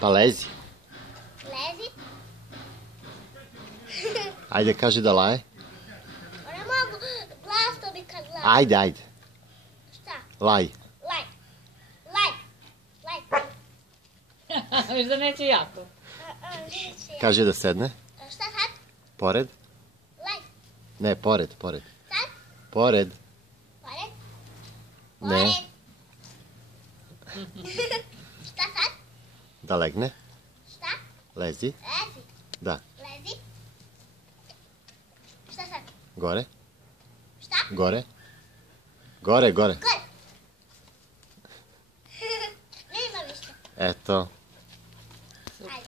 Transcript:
Pa lezi. Lezi. Ajde, kaži da laje. Ne mogu, glasno mi kad laje. Ajde. Šta? Laj. Laj. Laj. Laj. Viš da neće jako. Neće. Kaži da sedne. Šta sad? Pored. Laj. Ne, pored. Sad? Pored. Pored. Ne. Šta sad? Da legne. Šta? Lezi. Lezi. Da. Lezi. Šta sad? Gore. Šta? Gore. Gore. Gore. Nema ništa. Eto.